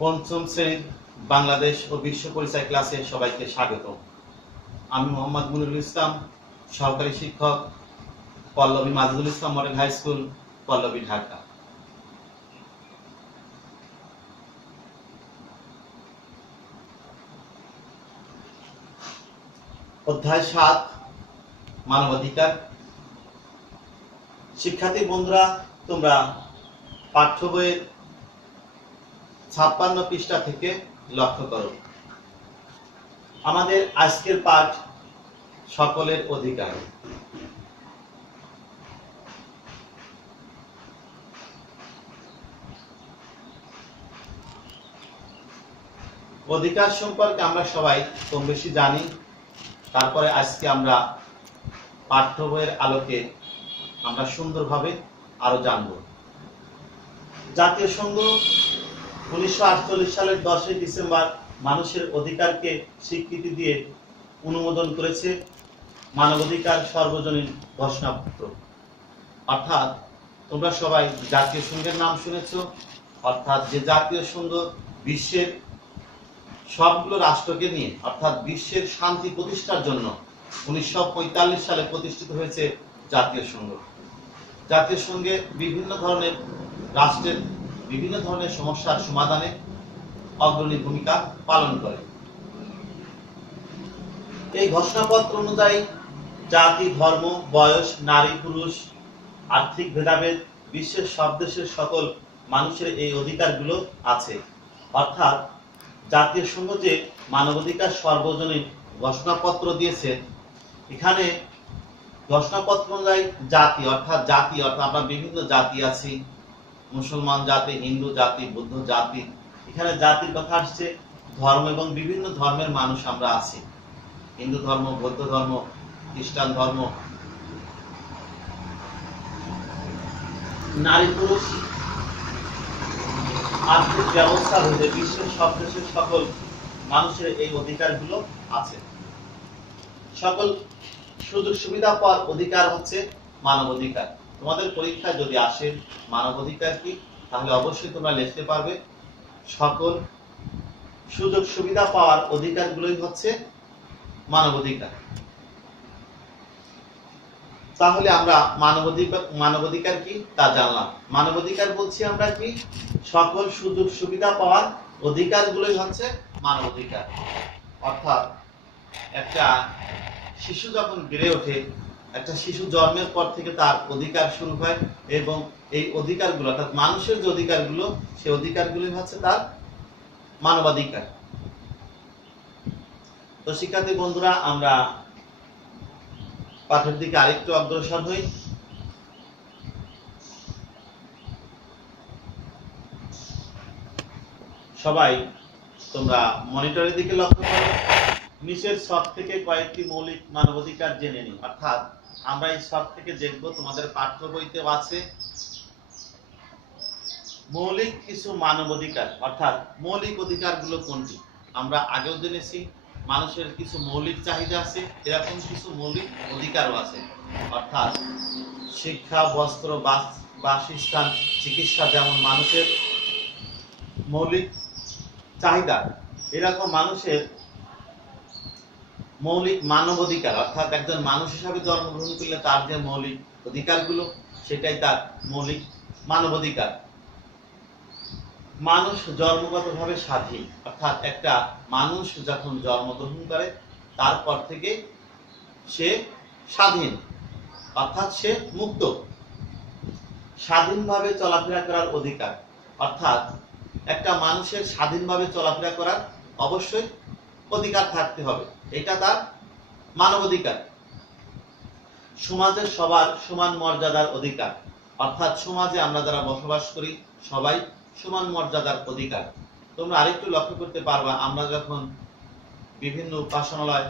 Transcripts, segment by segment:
পঞ্চম শ্রেণীর বাংলাদেশ ও বিশ্ব পরিচয় ক্লাসে সবাইকে স্বাগত। আমি মোহাম্মদ মুনিরুল ইসলাম, সহকারী শিক্ষক, Pallabi Majedul Islam model high school, Pallabi, Dhaka. অধ্যায় 7, মানবাধিকার। শিক্ষার্থী বন্ধুরা, তোমরা পাঠ্য বইয়ের 56 পৃষ্ঠা থেকে লক্ষ্য করো। আমাদের আজকের পাঠ সকলের অধিকার। অধিকার সম্পর্কে আমরা সবাই কম বেশি জানি। তারপরে আজকে আমরা পাঠ্য বইয়ের আলোকে আমরা সুন্দরভাবে আরো জানব। জাতীয় সংঘ 1948 সালের 10 ডিসেম্বর মানুষের অধিকারকে স্বীকৃতি দিয়ে অনুমোদন করেছে মানবাধিকার সর্বজনীন ঘোষণাপত্র। অর্থাৎ তোমরা সবাই জাতীয় সংঘের নাম শুনেছ। অর্থাৎ যে জাতীয় সংঘ বিশ্বের সবগুলো রাষ্ট্রকে নিয়ে অর্থাৎ বিশ্বের শান্তি প্রতিষ্ঠার জন্য 1945 সালে প্রতিষ্ঠিত হয়েছে জাতীয় সংঘ। জাতীয় সংঘে বিভিন্ন ধরনের রাষ্ট্রের বিভিন্ন ধরনের সমস্যার সমাধানে অগ্রণী ভূমিকা পালন করে। এই ঘোষণাপত্র অনুযায়ী জাতি, ধর্ম, বয়স, নারী, পুরুষ, আর্থিক ভেদাভেদ, বিশ্বের সব দেশের সকল মানুষের এই অধিকারগুলো আছে। অর্থাৎ জাতীয় সংঘ যে মানবাধিকার সর্বজনীন ঘোষণাপত্র দিয়েছে, এখানে ঘোষণাপত্র অনুযায়ী জাতি অর্থাৎ আমরা বিভিন্ন জাতি আছি, মুসলমান জাতি, হিন্দু জাতি, বৌদ্ধ জাতি। এখানে জাতির কথা আসছে ধর্ম এবং বিভিন্ন ধর্মের মানুষ আমরা আছি। হিন্দু ধর্ম, বৌদ্ধ ধর্ম, খ্রিস্টান ধর্ম, নারী, পুরুষ, আর্থিক ব্যবস্থা ভেদে বিশ্বের সব দেশের সকল মানুষের এই অধিকারগুলো আছে। সকল সুযোগ সুবিধা পাওয়ার অধিকার হচ্ছে মানবাধিকার। তোমাদের পরীক্ষায় যদি আসে মানবাধিকার কি, তাহলে অবশ্যই তোমরা লিখতে পারবে সকল সুযোগ সুবিধা পাওয়ার অধিকারগুলোই হচ্ছে মানবাধিকার। তাহলে আমরা মানবাধিকার কি তা জানলাম। মানবাধিকার বলছি আমরা কি, সকল সুযোগ সুবিধা পাওয়ার অধিকারগুলোই হচ্ছে মানবাধিকার। অর্থাৎ একটা শিশু যখন বেড়ে ওঠে, একটা শিশু জন্মের পর থেকে তার অধিকার শুরু হয় এবং এই অধিকারগুলো অর্থাৎ মানুষের যে অধিকারগুলো, সেই অধিকারগুলি হচ্ছে তার মানবাধিকার। তো শিক্ষার্থী বন্ধুরা, আমরা পাঠের দিকে আরেকটু অগ্রসর হই। সবাই তোমরা মনিটরের দিকে লক্ষ্য করো। নিচের সব থেকে কয়েকটি মৌলিক মানবাধিকার জেনে নিই। অর্থাৎ আমরা এই সব থেকে দেখব, তোমাদের পাঠ্য বইতে আছে মৌলিক কিছু মানবাধিকার। অর্থাৎ মৌলিক অধিকারগুলো কোনটি আমরা আগেও জেনেছি। মানুষের কিছু মৌলিক চাহিদা আছে, এরকম কিছু মৌলিক অধিকারও আছে। অর্থাৎ শিক্ষা, বস্ত্র, বাসস্থান, চিকিৎসা যেমন মানুষের মৌলিক চাহিদা, এরকম মানুষের মৌলিক মানবাধিকার অর্থাৎ একজন মানুষ হিসাবে জন্মগ্রহণ করলে তার যে মৌলিক অধিকারগুলো, সেটাই তার মৌলিক মানবাধিকার। মানুষ জন্মগতভাবে স্বাধীন। অর্থাৎ একটা মানুষ যখন জন্মগ্রহণ করে তারপর থেকে সে স্বাধীন, অর্থাৎ সে মুক্ত। স্বাধীনভাবে চলাফেরা করার অধিকার। অর্থাৎ একটা মানুষের স্বাধীনভাবে চলাফেরা করার অবশ্যই অধিকার থাকতে হবে, এটা তার মানবাধিকার। সমাজের সবার সমান মর্যাদার অধিকার। অর্থাৎ সমাজে আমরা যারা বসবাস করি সবাই সমান মর্যাদার অধিকার। তোমরা আরেকটু লক্ষ্য করতে পারবা, আমরা যখন বিভিন্ন উপাসনালয়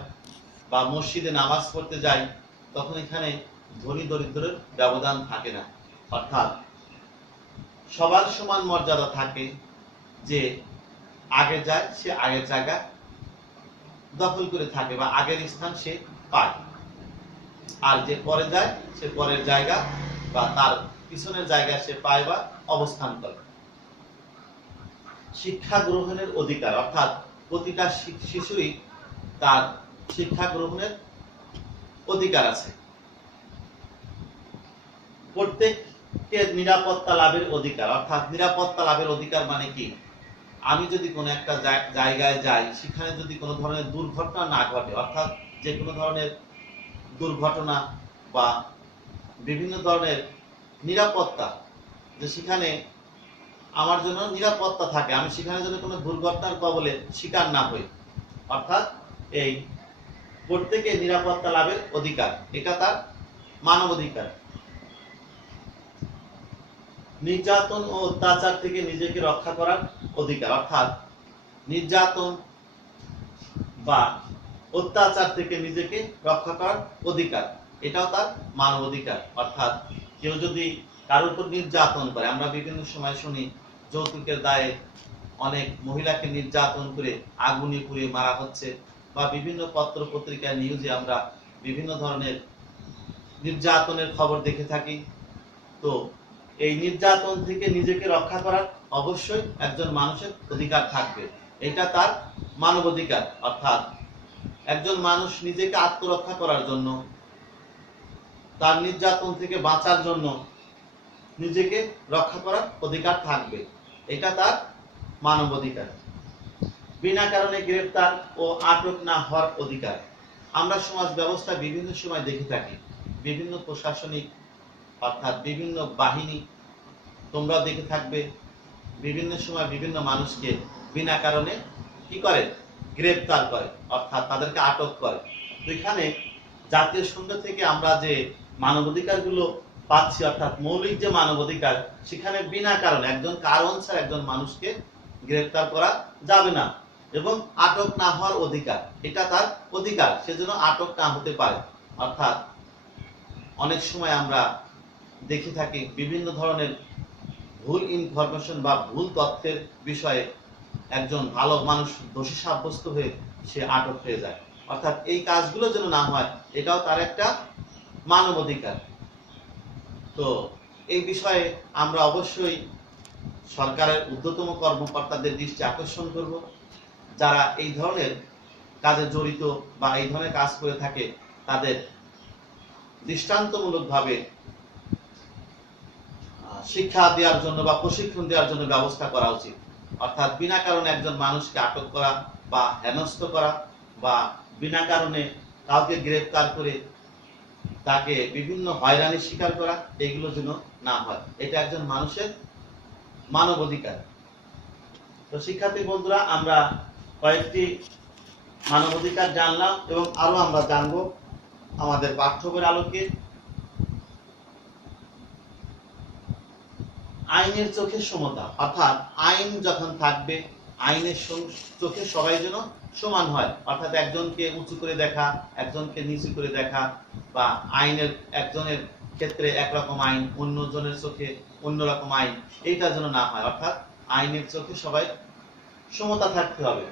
বা মসজিদে নামাজ পড়তে যাই, তখন এখানে ধনী দরিদ্রের ব্যবধান থাকে না। অর্থাৎ সবার সমান মর্যাদা থাকে। যে আগে যায় সে আগের জায়গা দখল করে থাকে বা আগের স্থান সে পায়, আর যে পরে যায় সে পরের জায়গা বা তার পিছনের জায়গায় সে পায় বা অবস্থান করে। শিক্ষা গ্রহণের অধিকার, অর্থাৎ প্রতিটা শিশুরই তার শিক্ষা গ্রহণের অধিকার আছে। প্রত্যেকের নিরাপত্তা লাভের অধিকার, অর্থাৎ নিরাপত্তা লাভের অধিকার মানে কি? আমি যদি কোনো একটা জায়গায় যাই, সেখানে যদি কোনো ধরনের দুর্ঘটনা না ঘটে, অর্থাৎ যে কোনো ধরনের দুর্ঘটনা বা বিভিন্ন ধরনের নিরাপত্তা, যে সেখানে আমার জন্য নিরাপত্তা থাকে, আমি সেখানে যেন কোনো দুর্ঘটনার কবলে শিকার না হই, অর্থাৎ এই প্রত্যেকের নিরাপত্তা লাভের অধিকার, এটা তার মানবাধিকার। নির্যাতন ও অত্যাচার থেকে নিজেকে রক্ষা করার অধিকার, অর্থাৎ নির্যাতন বা অত্যাচার থেকে নিজেকে রক্ষা করার অধিকার, এটাও তার মানবাধিকার। অর্থাৎ কেউ যদি কারোর উপর নির্যাতন করে, আমরা বিভিন্ন সময় শুনি যৌতুকের দায়ে অনেক মহিলাকে নির্যাতন করে আগুনে পুড়িয়ে মারা হচ্ছে, বা বিভিন্ন পত্র পত্রিকায় নিউজে আমরা বিভিন্ন ধরনের নির্যাতনের খবর দেখে থাকি। তো এই নির্যাতন থেকে নিজেকে রক্ষা করার অবশ্যই একজন মানুষের অধিকার থাকবে, এটা তার মানবাধিকার। অর্থাৎ একজন মানুষ নিজেকে আত্মরক্ষা করার জন্য, তার নির্যাতন থেকে বাঁচার জন্য নিজেকে রক্ষা করার অধিকার থাকবে, এটা তার মানবাধিকার। বিনা কারণে গ্রেফতার ও আটক না হওয়ার অধিকার। আমরা সমাজ ব্যবস্থা বিভিন্ন সময় দেখে থাকি, বিভিন্ন প্রশাসনিক অর্থাৎ বিভিন্ন বাহিনী, তোমরা দেখে থাকবে বিভিন্ন সময় বিভিন্ন মানুষকে বিনা কারণে কি করে? গ্রেফতার করে, অর্থাৎ তাদেরকে আটক করে। তো এখানে জাতীয় সংঘ থেকে আমরা যে মানবাধিকারগুলো পাচ্ছি, অর্থাৎ মৌলিক যে মানবাধিকার, সেখানে বিনা কারণে একজন কারণ ছাড়া একজন মানুষকে গ্রেফতার করা যাবে না, এবং আটক না হওয়ার অধিকার, এটা তার অধিকার, সেজন্য আটক না হতে পারে। অর্থাৎ অনেক সময় আমরা দেখে থাকি বিভিন্ন ধরনের ভুল ইনফরমেশন বা ভুল তথ্যের বিষয়ে একজন ভালো মানুষ দোষী সাব্যস্ত হয়ে সে আটক হয়ে যায়। অর্থাৎ এই কাজগুলো যেন না হয়, এটাও তার একটা মানবাধিকার। তো এই বিষয়ে আমরা অবশ্যই সরকারের ঊর্ধ্বতম কর্মকর্তাদের দৃষ্টি আকর্ষণ করব, যারা এই ধরনের কাজে জড়িত বা এই ধরনের কাজ করে থাকে, তাদের দৃষ্টান্তমূলকভাবে শিক্ষা দেওয়ার জন্য বা প্রশিক্ষণ দেওয়ার জন্য ব্যবস্থা করা উচিত। অর্থাৎ বিনা কারণে একজন মানুষকে আটক করা বা হেনস্থ করা, বা বিনা কারণে কাউকে গ্রেফতার করে তাকে বিভিন্ন হয়রানির শিকার করা, এগুলো যেন না হয়, এটা একজন মানুষের মানবাধিকার। তো শিক্ষার্থী বন্ধুরা, আমরা কয়েকটি মানবাধিকার জানলাম এবং আরো আমরা জানবো আমাদের পাঠ্য বইয়ের আলোকে। আইনের চোখে সমতা, অর্থাৎ আইন যখন থাকবে, আইনের চোখে সবাই যেন সমান হয়, অর্থাৎ একজনকে উঁচু করে দেখা, একজনকে নিচু করে দেখা, বা আইনের একজনের ক্ষেত্রে একরকম আইন, অন্যজনের চোখে অন্যরকম আইন, এইটা যেন না হয়। অর্থাৎ আইনের চোখে সবাই সমতা থাকতে হবে।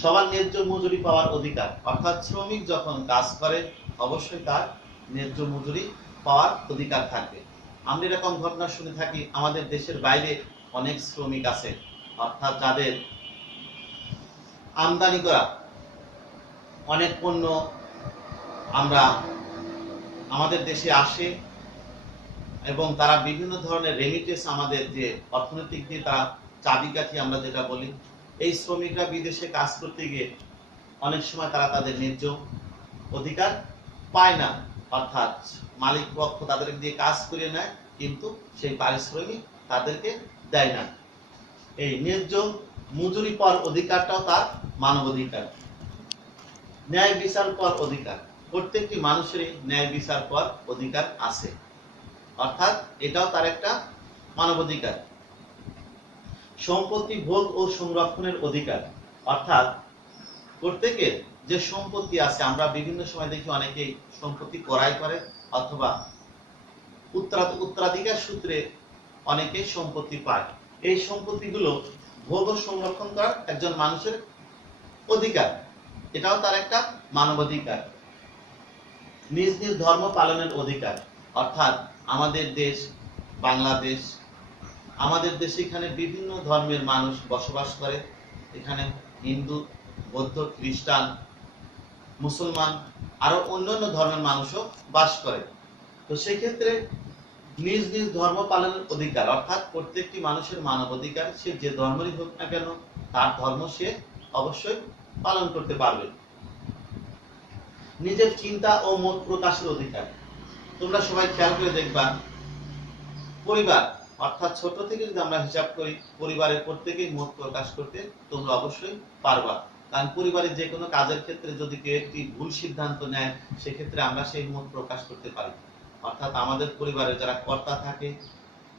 সবার ন্যায্য মজুরি পাওয়ার অধিকার, অর্থাৎ শ্রমিক যখন কাজ করে অবশ্যই তার ন্যায্য মজুরি পাওয়ার অধিকার থাকবে। আমরা এরকম ঘটনা শুনে থাকি, আমাদের দেশের বাইরে অনেক শ্রমিক আছে, অর্থাৎ যাদের আমদানি করা অনেক পণ্য আমরা আমাদের দেশে আসে, এবং তারা বিভিন্ন ধরনের রেমিটেন্স, আমাদের যে অর্থনৈতিক দিয়ে তারা চাবিকাঠি আমরা যেটা বলি, এই শ্রমিকরা বিদেশে কাজ করতে গিয়ে অনেক সময় তারা তাদের ন্যায্য অধিকার পায় না, অর্থাৎ মালিক পক্ষ তাদের দিয়ে কাজ করে নেয়, কিন্তু সেই পারিশ্রমিক তাদেরকে দেয় না। এই ন্যায্য মজুরি পাওয়ার অধিকারটাও তার মানবাধিকার। ন্যায় বিচার পাওয়ার অধিকার, প্রত্যেকটি মানুষেরই ন্যায় বিচার পাওয়ার অধিকার আছে, অর্থাৎ এটাও তার একটা মানবাধিকার। সম্পত্তি ভোগ ও সংরক্ষণের অধিকার, অর্থাৎ প্রত্যেকের যে সম্পত্তি আছে, আমরা বিভিন্ন সময় দেখি অনেকেই সম্পত্তি ক্রয় করে, অথবা উত্তরাধিকার সূত্রে অনেকেই সম্পত্তি পায়। এই সম্পত্তিগুলো ভোগ ও সংরক্ষণ করার একজন মানুষের অধিকার, এটাও তার একটা মানবাধিকার। নিজ নিজ ধর্ম পালনের অধিকার, অর্থাৎ আমাদের দেশ বাংলাদেশ, আমাদের দেশে এখানে বিভিন্ন ধর্মের মানুষ বসবাস করে। এখানে হিন্দু, বৌদ্ধ, খ্রিস্টান, মুসলমান আরো অন্যান্য ধর্মের মানুষও বাস করে। তো সেক্ষেত্রে নিজ নিজ ধর্ম পালনের অধিকার, অর্থাৎ প্রত্যেকটি মানুষের মানব অধিকার, সে যে ধর্মেরই হোক না কেন তার ধর্ম সে অবশ্যই পালন করতে পারবে। নিজের চিন্তা ও মত প্রকাশের অধিকার। তোমরা সবাই খেয়াল করে দেখবা, পরিবার অর্থাৎ ছোট থেকে যদি আমরা হিসাব করি, পরিবারের প্রত্যেকেই মত প্রকাশ করতে তোমরা অবশ্যই পারবা। কারণ পরিবারের যে কোনো কাজের ক্ষেত্রে যদি কেউ একটি ভুল সিদ্ধান্ত নেয়, সেক্ষেত্রে আমরা সেই মত প্রকাশ করতে পারি। অর্থাৎ আমাদের পরিবারে যারা কর্তা থাকে,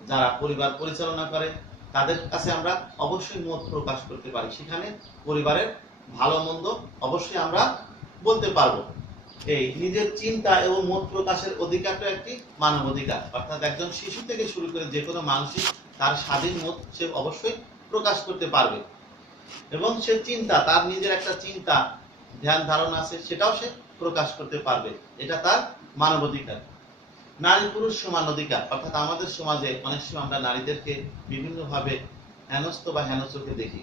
যারা পরিবার পরিচালনা করে, তাদের কাছে আমরা অবশ্যই মত প্রকাশ করতে পারি। সেখানে পরিবারের ভালো মন্দ অবশ্যই আমরা বলতে পারবো। এই নিজের চিন্তা এবং মত প্রকাশের অধিকারটা একটি মানব অধিকার। অর্থাৎ একজন শিশু থেকে শুরু করে যে কোনো মানুষই তার স্বাধীন মত সে অবশ্যই প্রকাশ করতে পারবে, এবং সে চিন্তা, তার নিজের একটা চিন্তা ধ্যান ধারণা আছে, সেটাও সে প্রকাশ করতে পারবে। এটা তার মানব অধিকার। নারী পুরুষ সমান অধিকার। অর্থাৎ আমাদের সমাজে অনেক সময় আমরা নারীদেরকে বিভিন্নভাবে হেনস্থ বা হেন চোখে দেখি।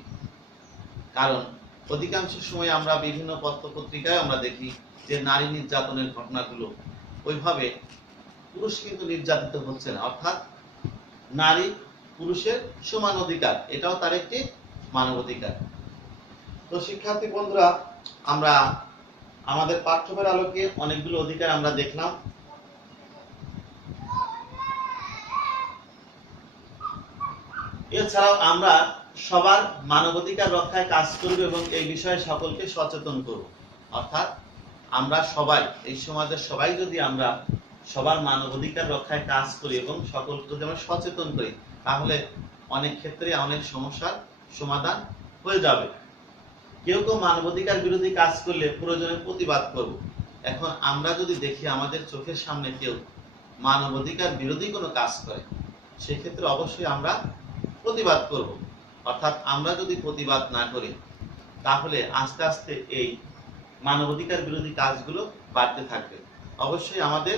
কারণ অধিকাংশ সময় আমরা বিভিন্ন পত্র পত্রিকায় আমরা দেখি যে নারী নির্যাতনের ঘটনাগুলো, ওইভাবে পুরুষ কিন্তু নির্যাতিত হচ্ছে না। অর্থাৎ নারী পুরুষের সমান অধিকার, এটাও তার একটি মানব অধিকার। তো শিক্ষার্থী বন্ধুরা, আমরা আমাদের পাঠ্য বইয়ের আলোকে অনেকগুলো অধিকার আমরা দেখলাম। এছাড়াও আমরা সবার মানবাধিকার রক্ষায় কাজ করব এবং এই বিষয়ে সকলকে সচেতন করব। অর্থাৎ আমরা সবাই, এই সমাজের সবাই যদি আমরা সবার মানবাধিকার রক্ষায় কাজ করি এবং সকলকে যদি আমরা সচেতন করি, তাহলে অনেক ক্ষেত্রে অনেক সমস্যার সমাধান হয়ে যাবে। কেউ কেউ মানবাধিকার বিরোধী কাজ করলে প্রয়োজনে প্রতিবাদ করব। এখন আমরা যদি দেখি আমাদের চোখের সামনে কেউ মানবাধিকার বিরোধী কোনো কাজ করে, সেক্ষেত্রে অবশ্যই আমরা প্রতিবাদ করব। অর্থাৎ আমরা যদি প্রতিবাদ না করি, তাহলে আস্তে আস্তে এই মানবাধিকার বিরোধী কাজগুলো বাড়তে থাকবে। অবশ্যই আমাদের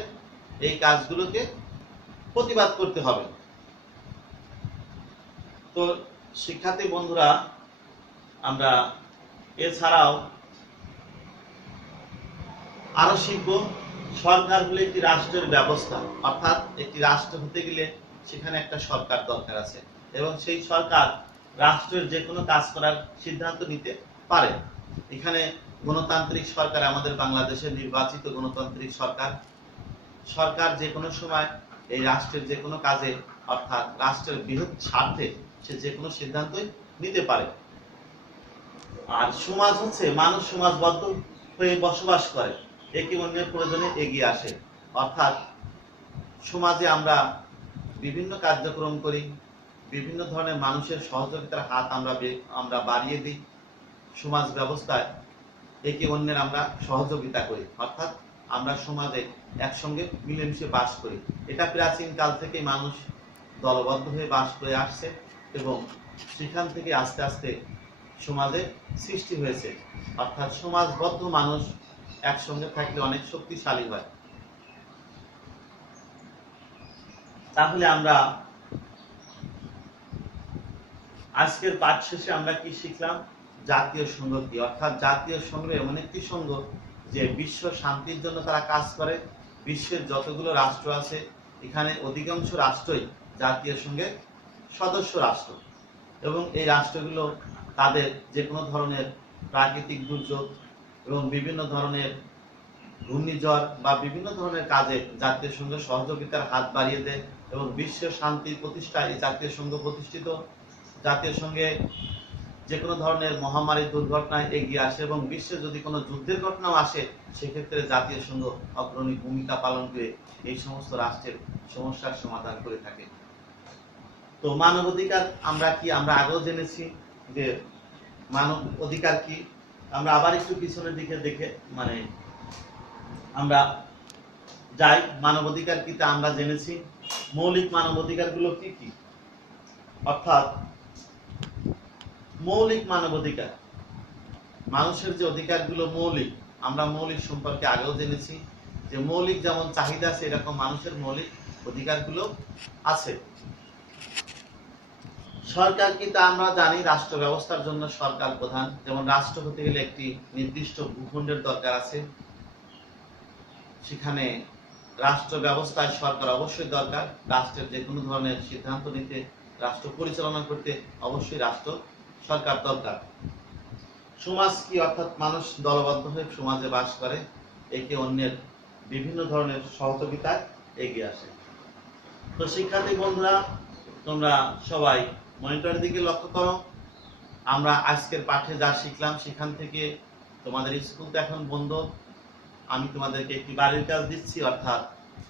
এই কাজগুলোকে প্রতিবাদ করতে হবে। তো শিক্ষার্থী বন্ধুরা, আমরা এছাড়াও আরো শিখব সরকার হলো একটি রাষ্ট্রের ব্যবস্থা। অর্থাৎ একটি রাষ্ট্র হতে গেলে সেখানে একটা সরকার দরকার আছে, এবং সেই সরকার রাষ্ট্রের যে কোনো কাজ করার সিদ্ধান্ত নিতে পারে। এখানে গণতান্ত্রিক সরকার, আমাদের বাংলাদেশের নির্বাচিত গণতান্ত্রিক সরকার, সরকার যে কোনো সময় এই রাষ্ট্রের যে কোনো কাজে, অর্থাৎ রাষ্ট্রের বৃহৎ স্বার্থে সে যে কোনো সিদ্ধান্তই নিতে পারে। আর সমাজ হচ্ছে মানুষ সমাজবদ্ধ হয়ে বসবাস করে, একে অন্যের প্রয়োজনে এগিয়ে আসে। অর্থাৎ সমাজে আমরা বিভিন্ন কার্যক্রম করি, বিভিন্ন ধরনের মানুষের সহযোগিতার হাত আমরা বাড়িয়ে দিই। সমাজ ব্যবস্থায় একে অন্যের আমরা সহযোগিতা করি, অর্থাৎ আমরা সমাজে একসঙ্গে মিলেমিশে বাস করি। এটা প্রাচীন কাল থেকে মানুষ দলবদ্ধ হয়ে বাস করে আসছে, এবং সেখান থেকে আস্তে আস্তে সমাজে সৃষ্টি হয়েছে। অর্থাৎ সমাজবদ্ধ মানুষ একসঙ্গে থাকলে অনেক শক্তিশালী হয়। তাহলে আমরা আজকের পাঠ শেষে আমরা কি শিখলাম? জাতীয় সংঘ কি। অর্থাৎ জাতীয় সংঘ এমন একটি সংঘ যে বিশ্ব শান্তির জন্য তারা কাজ করে। বিশ্বের যতগুলো রাষ্ট্র আছে, এখানে অধিকাংশ রাষ্ট্রই জাতীয় সংঘের সদস্য রাষ্ট্র, এবং এই রাষ্ট্রগুলো তাদের যে কোনো ধরনের প্রাকৃতিক দুর্যোগ এবং বিভিন্ন ধরনের ঘূর্ণিঝড় বা বিভিন্ন ধরনের কাজে জাতীয় সংঘের সহযোগিতার হাত বাড়িয়ে দেয়, এবং বিশ্ব শান্তি প্রতিষ্ঠায় এই জাতীয় সংঘ প্রতিষ্ঠিত। জাতীয় সংঘে যে কোনো ধরনের মহামারী দুর্ঘটনায় এগিয়ে আসে, এবং বিশ্বে যদি কোনো যুদ্ধের ঘটনাও আসে, সেক্ষেত্রে জাতীয় সংঘ অগ্রণী ভূমিকা পালন করে এই সমস্ত রাষ্ট্রের সমস্যার সমাধান করে থাকে। তো মানব অধিকার আমরা কি, আমরা আগেও জেনেছি যে মানব অধিকার কি। আমরা আবার একটু পিছনের দিকে দেখে আমরা যাই। মানবাধিকার কি তা আমরা জেনেছি। মৌলিক মানবাধিকার গুলো কি কি? অর্থাৎ মৌলিক মানবাধিকার, মানুষের যে অধিকারগুলো মৌলিক, আমরা মৌলিক সম্পর্কে আগেও জেনেছি যে মৌলিক যেমন চাহিদা আছে, এরকম মানুষের মৌলিক অধিকারগুলো আছে। সরকার কি তা আমরা জানি, রাষ্ট্র ব্যবস্থার জন্য সরকার প্রধান। যেমন রাষ্ট্র হতে গেলে একটি নির্দিষ্ট ভূখণ্ডের দরকার আছে, সেখানে রাষ্ট্র ব্যবস্থায় সরকার অবশ্যই দরকার। রাষ্ট্রের যে কোনো ধরনের সিদ্ধান্ত নিতে, রাষ্ট্র পরিচালনা করতে অবশ্যই রাষ্ট্র সরকার দরকার। সমাজ কি, অর্থাৎ মানুষ দলবদ্ধ হয়ে সমাজে বাস করে, একে অন্যের বিভিন্ন ধরনের সহযোগিতায় এগিয়ে আসে। তো শিক্ষার্থী বন্ধুরা, তোমরা সবাই মনিটরের দিকে লক্ষ্য করো। আমরা আজকের পাঠে যা শিখলাম, সেখান থেকে তোমাদের স্কুল তো এখন বন্ধ, আমি তোমাদেরকে একটি বাড়ির কাজ দিচ্ছি, অর্থাৎ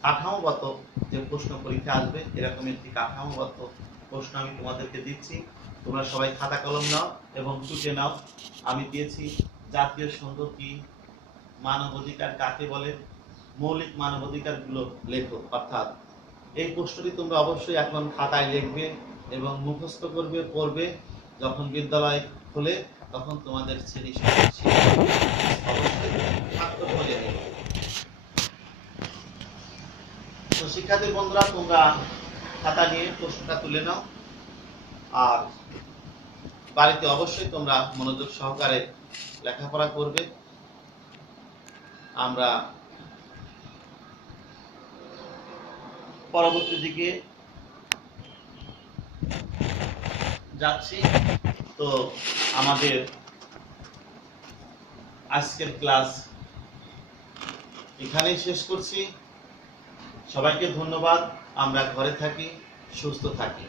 কাঠামোগত যে প্রশ্ন পরীক্ষা আসবে, এরকম একটি কাঠামোগত প্রশ্ন আমি তোমাদেরকে দিচ্ছি। তোমরা সবাই খাতা কলম নাও এবং টুকে নাও। আমি দিয়েছি জাতীয় সংঘ কি, মানবাধিকার কাকে বলে, মৌলিক মানবাধিকারগুলো লেখো। অর্থাৎ এই প্রশ্নটি তোমরা অবশ্যই এখন খাতায় লিখবে এবং মুখস্থ করবে, পড়বে। যখন বিদ্যালয় খোলে তখন তোমাদের শ্রেণী তো শিক্ষার্থী বন্ধুরা, তোমরা খাতা নিয়ে প্রশ্নটা তুলে নাও আর বাড়িতে অবশ্যই তোমরা মনোযোগ সহকারে লেখাপড়া করবে। আমরা পরবর্তী দিকে যাচ্ছি। তো আমাদের আজকের ক্লাস এখানেই শেষ করছি। সবাইকে ধন্যবাদ। আমরা ঘরে থাকি, সুস্থ থাকি।